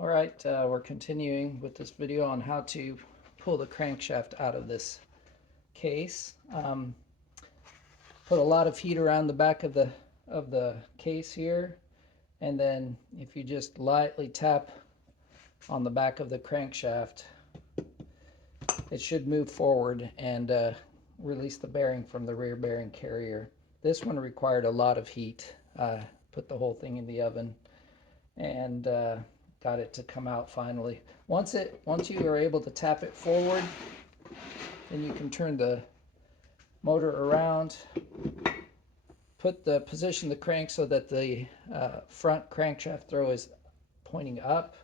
Alright, we're continuing with this video on how to pull the crankshaft out of this case. Put a lot of heat around the back of the case here, and then if you just lightly tap on the back of the crankshaft, it should move forward and release the bearing from the rear bearing carrier. This one required a lot of heat. Put the whole thing in the oven and got it to come out finally. Once you are able to tap it forward, then you can turn the motor around, position the crank so that the front crankshaft throw is pointing up,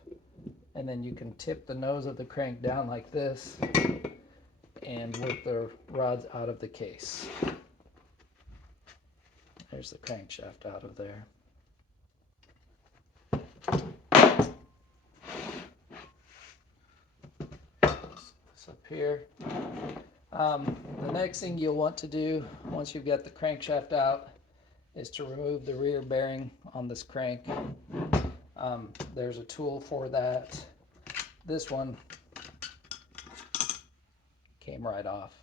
and then you can tip the nose of the crank down like this and work the rods out of the case. There's the crankshaft out of there. This up here. The next thing you'll want to do once you've got the crankshaft out is to remove the rear bearing on this crank. There's a tool for that. This one came right off.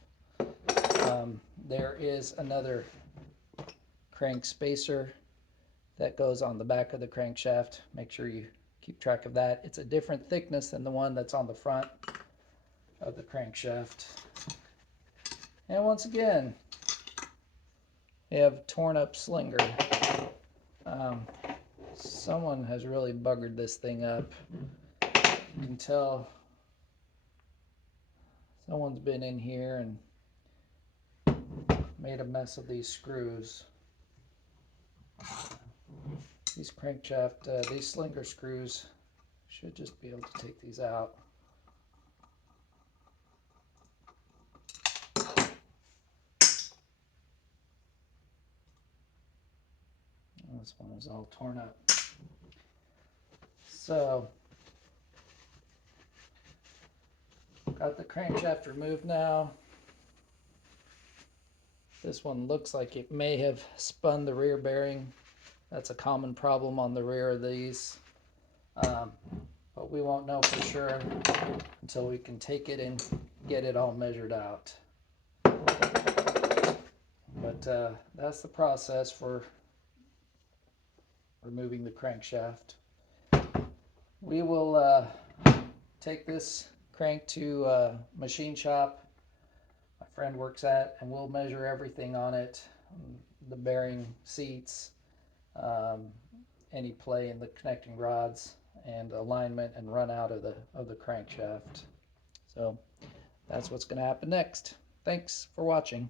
There is another crank spacer that goes on the back of the crankshaft. Make sure you keep track of that. It's a different thickness than the one that's on the front of the crankshaft. And once again, we have torn up slinger. Someone has really buggered this thing up. You can tell someone's been in here and made a mess of these screws. These crankshaft, these slinger screws, should just be able to take these out. This one is all torn up. So, got the crankshaft removed now. This one looks like it may have spun the rear bearing. That's a common problem on the rear of these. But we won't know for sure until we can take it and get it all measured out. But that's the process for removing the crankshaft. We will take this crank to a machine shop my friend works at, and we'll measure everything on it, the bearing, seats, any play in the connecting rods, and alignment and run out of the crankshaft. So that's what's going to happen next. Thanks for watching.